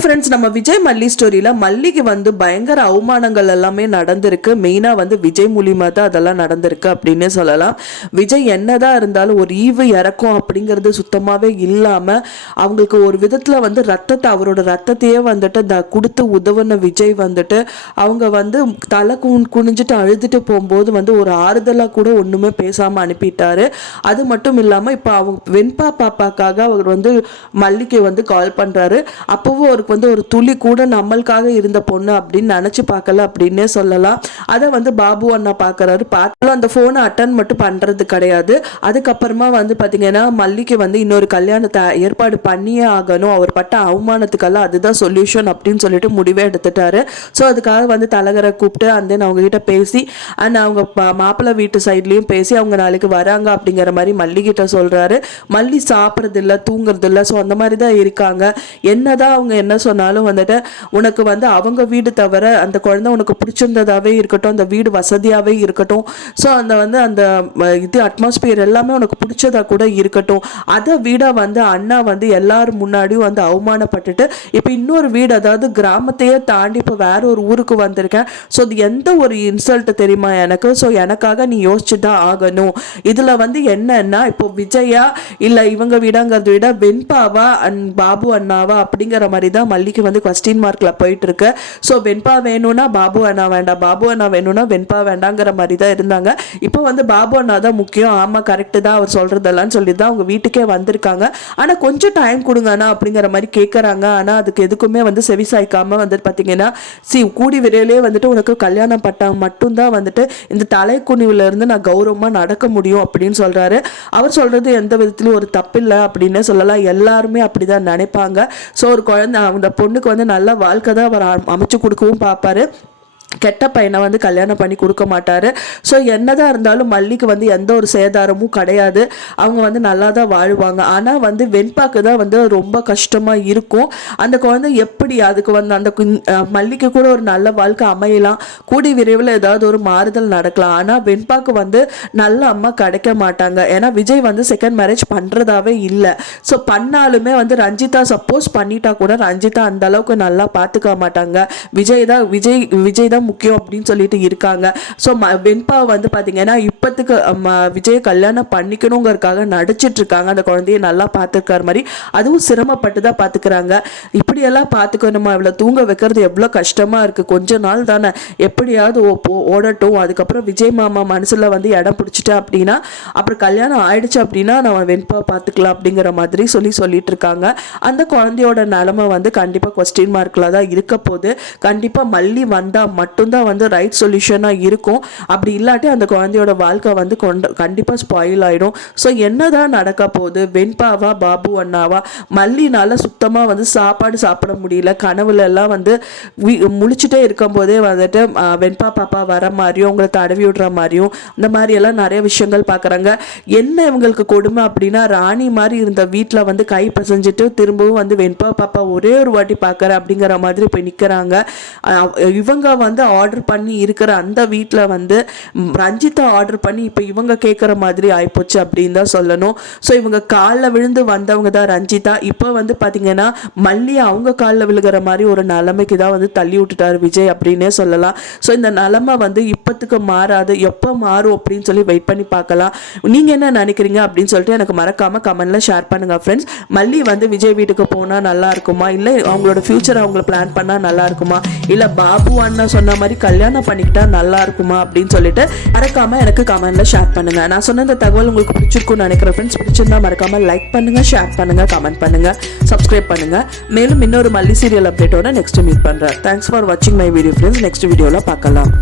Friends நம்ம விஜய் மல்லி ஸ்டோரியில் மல்லிக்கு வந்து பயங்கர அவமானங்கள் எல்லாமே நடந்திருக்கு. மெயினாக வந்து விஜய் மூலியமாக தான் அதெல்லாம் நடந்திருக்கு அப்படின்னு சொல்லலாம். விஜய் என்னதான் இருந்தாலும் ஒரு ஈவு இறக்கும் அப்படிங்கிறது சுத்தமாகவே இல்லாமல் அவங்களுக்கு ஒரு விதத்தில் வந்து ரத்தத்தை அவரோட ரத்தத்தையே வந்துட்டு த கொடுத்து உதவுன விஜய் வந்துட்டு அவங்க வந்து தலை கு குனிஞ்சிட்டு அழுதுட்டு போகும்போது வந்து ஒரு ஆறுதலாக கூட ஒன்றுமே பேசாமல் அனுப்பிட்டாரு. அது மட்டும் இல்லாமல் இப்போ அவங்க வெண்பா பாப்பாக்காக அவர் வந்து மல்லிகை வந்து கால் பண்ணுறாரு அப்போவும் ஒரு அவருக்கு வந்து ஒரு துளி கூட நம்மளுக்காக இருந்த பொண்ணு அப்படின்னு நினச்சி பார்க்கல அப்படின்னே சொல்லலாம். அதை வந்து பாபு அண்ணா பார்க்குறாரு பார்த்தாலும் அந்த ஃபோனை அட்டன் மட்டும் பண்ணுறது கிடையாது. அதுக்கப்புறமா வந்து பார்த்தீங்கன்னா மல்லிக்கு வந்து இன்னொரு கல்யாணத்தை ஏற்பாடு பண்ணியே ஆகணும். அவர் பட்ட அவமானத்துக்கெல்லாம் அதுதான் சொல்யூஷன் அப்படின்னு சொல்லிட்டு முடிவே எடுத்துட்டாரு. ஸோ அதுக்காக வந்து தலைகரை கூப்பிட்டு அந்த அவங்க கிட்ட பேசி அண்ட் அவங்க மாப்பிள்ளை வீட்டு சைட்லேயும் பேசி அவங்க நாளைக்கு வராங்க அப்படிங்கிற மாதிரி மல்லிகிட்ட சொல்கிறாரு மல்லி சாப்பிட்றதில்ல தூங்குறதில்ல. ஸோ அந்த மாதிரி தான் இருக்காங்க. என்னதான் அவங்க என்ன சொன்னாலும் வந்துட்டு உனக்கு வந்து அவங்க வீடு தவிர அந்த குழந்தை உனக்கு பிடிச்சிருந்ததாகவே இருக்கட்டும் அந்த வீடு வசதியாகவே இருக்கட்டும். ஸோ அந்த வந்து அந்த இது அட்மாஸ்பியர் எல்லாமே உனக்கு பிடிச்சதா கூட இருக்கட்டும். அதை வீடாக வந்து அண்ணா வந்து எல்லாரும் முன்னாடியும் வந்து அவமானப்பட்டுட்டு இப்போ இன்னொரு வீடு அதாவது கிராமத்தையே தாண்டி இப்போ வேற ஒரு ஊருக்கு வந்திருக்கேன். ஸோ அது எந்த ஒரு இன்சல்ட் தெரியுமா எனக்கு? ஸோ எனக்காக நீ யோசிச்சு தான் ஆகணும். இதில் வந்து என்னன்னா இப்போ விஜயா இல்லை இவங்க வீடாங்கிறத விட வெண்பாவா அண்ட் பாபு அண்ணாவா? அப்படிங்கிற மாதிரி தான் மல்லிக்கு வந்து கொஸ்டின் மார்க்கில் போயிட்டு இருக்கு ஸோ வெண்பா வேணும்னா பாபு அண்ணா வேண்டாம். பாபு அண்ணா வேணும்னா வெண்பா வேண்டாங்கிற மாதிரி தான் இருந்தாங்க. இப்போ வந்து பாபு அண்ணா தான் முக்கியம். ஆமாம் கரெக்டு தான் அவர் சொல்கிறதெல்லாம் சொல்லி தான் அவங்க வீட்டுக்கே வந்திருக்காங்க. ஆனால் கொஞ்சம் டைம் கொடுங்க அண்ணா அப்படிங்கிற மாதிரி கேட்குறாங்க ஆனால் அதுக்கு எதுக்குமே வந்து செவி சாய்க்காமல் வந்துட்டு பார்த்தீங்கன்னா சி கூடி விரையிலே வந்துட்டு உனக்கு கல்யாணம் பட்டா மட்டும்தான் வந்துட்டு இந்த தலைக்குனிவுலேருந்து நான் கௌரவமாக நடக்க முடியும் அப்படின்னு சொல்கிறாரு அவர் சொல்கிறது எந்த விதத்துலையும் ஒரு தப்பில்லை அப்படின்னு சொல்லலாம். எல்லாருமே அப்படிதான் நினைப்பாங்க. ஸோ ஒரு குழந்தை அந்த பொண்ணுக்கு வந்து நல்ல வாழ்க்கை தான் அவர் அமைச்சு கொடுக்கவும் பார்ப்பாரு. கெட்ட பையனை வந்து கல்யாணம் பண்ணி கொடுக்க மாட்டார். ஸோ என்னதான் இருந்தாலும் மல்லிக்கு வந்து எந்த ஒரு சேதாரமும் கிடையாது. அவங்க வந்து நல்லா தான் வாழ்வாங்க. ஆனால் வந்து வெண்பாக்கு தான் வந்து ரொம்ப கஷ்டமாக இருக்கும். அந்த குழந்தை எப்படி அதுக்கு வந்து அந்த மல்லிக்கு கூட ஒரு நல்ல வாழ்க்கை அமையலாம். கூடி விரைவில் ஏதாவது ஒரு மாறுதல் நடக்கலாம். ஆனால் வெண்பாக்கு வந்து நல்ல அம்மா கிடைக்க மாட்டாங்க. ஏன்னா விஜய் வந்து செகண்ட் மேரேஜ் பண்ணுறதாவே இல்லை. ஸோ பண்ணாலுமே வந்து ரஞ்சிதா சப்போஸ் பண்ணிட்டா கூட ரஞ்சிதா அந்த அளவுக்கு நல்லா பார்த்துக்க மாட்டாங்க. விஜய் தான் விஜய் விஜய் தான் முக்கியம் அப்படின்னு சொல்லிட்டு இருக்காங்க. ஸோ ம வெண்பா வந்து பார்த்தீங்கன்னா இப்போத்துக்கு ம விஜய் கல்யாணம் பண்ணிக்கணுங்கிறதுக்காக நடிச்சிட்டு இருக்காங்க அந்த குழந்தைய நல்லா பார்த்துருக்காரு மாதிரி. அதுவும் சிரமப்பட்டு தான் பார்த்துக்கிறாங்க இப்படியெல்லாம் பார்த்துக்கணுமா இவ்வளோ தூங்க வைக்கிறது எவ்வளோ கஷ்டமாக இருக்குது கொஞ்ச நாள் தானே. எப்படியாவது ஓடட்டும். அதுக்கப்புறம் விஜய் மாமா மனசில் வந்து இடம் பிடிச்சிட்டேன் அப்படின்னா அப்புறம் கல்யாணம் ஆயிடுச்சு அப்படின்னா நம்ம வெண்பா பார்த்துக்கலாம் அப்படிங்கிற மாதிரி சொல்லி சொல்லிட்டு இருக்காங்க அந்த குழந்தையோட நிலமை வந்து கண்டிப்பாக கொஸ்டின் மார்க்கில் தான் இருக்க போகுது. கண்டிப்பாக மல்லி வந்தால் மட்டும் மட்டும்தான் வந்து ரைட் சொல்யூஷனாக இருக்கும். அப்படி இல்லாட்டி அந்த குழந்தையோட வாழ்க்கை வந்து கொண்டு கண்டிப்பாக ஸ்பாயில் ஆகிடும் ஸோ என்னதான் நடக்க போகுது? வெண்பாவா பாபு அண்ணாவா? மல்லினால் சுத்தமாக வந்து சாப்பாடு சாப்பிட முடியல. கனவுல எல்லாம் வந்து முழிச்சுட்டே இருக்கும் இருக்கும்போதே வந்துட்டு வெண்பா பாப்பா வர மாதிரியும் உங்களை தடவி விடுற மாதிரியும் இந்த மாதிரி எல்லாம் நிறைய விஷயங்கள் பார்க்குறாங்க என்ன இவங்களுக்கு கொடுமை அப்படின்னா ராணி மாதிரி இருந்த வீட்டில் வந்து கை பிசைஞ்சிட்டு திரும்பவும் வந்து வெண்பா பாப்பா ஒரே ஒரு வாட்டி பார்க்குற அப்படிங்கிற மாதிரி போய் நிற்கிறாங்க இவங்க வந்து ஆர்டர் பண்ணி இருக்கிற அந்த வீட்டில் வந்து ரஞ்சிதா ஆர்டர் பண்ணி இப்போ இவங்க கேட்குற மாதிரி ஆயிப்போச்சு அப்படின்னு தான் சொல்லணும். ஸோ இவங்க காலில் விழுந்து வந்தவங்க தான் ரஞ்சிதா இப்போ வந்து பார்த்தீங்கன்னா மல்லி அவங்க காலில் விழுகிற மாதிரி ஒரு நிலைமைக்கு தான் வந்து தள்ளி விட்டுட்டார் விஜய் அப்படின்னே சொல்லலாம். ஸோ இந்த நிலமை வந்து இப்போத்துக்கு மாறாது. எப்போ மாறும் அப்படின்னு சொல்லி வெயிட் பண்ணி பார்க்கலாம். நீங்கள் என்ன நினைக்கிறீங்க அப்படின்னு சொல்லிட்டு எனக்கு மறக்காமல் கமெண்ட்டில் ஷேர் பண்ணுங்கள் ஃப்ரெண்ட்ஸ் மல்லி வந்து விஜய் வீட்டுக்கு போனால் நல்லா இருக்குமா? இல்லை அவங்களோட ஃப்யூச்சர் அவங்கள பிளான் பண்ணால் நல்லா இருக்குமா? இல்லை பாபு அண்ணா சொன்ன மாதிரி கல்யாணம் பண்ணிக்கிட்டா நல்லா இருக்குமா அப்படின்னு சொல்லிட்டு மறக்காம எனக்கு கமெண்ட்ல ஷேர் பண்ணுங்க. நான் சொன்ன இந்த தகவல் உங்களுக்கு பிடிச்சிருக்கும்னு நினைக்கிறேன் ஃப்ரெண்ட்ஸ் பிடிச்சிருந்தா மறக்காம லைக் பண்ணுங்க ஷேர் பண்ணுங்க கமெண்ட் பண்ணுங்க சப்ஸ்கிரைப் பண்ணுங்க. மேலும் இன்னொரு மல்லி சீரியல் அப்டேட்டோட நெக்ஸ்ட் மீட் பண்றேன். தேங்க்ஸ் ஃபார் வாட்சிங் மை வீடியோ ஃப்ரெண்ட்ஸ் நெக்ஸ்ட் வீடியோவில் பார்க்கலாம்.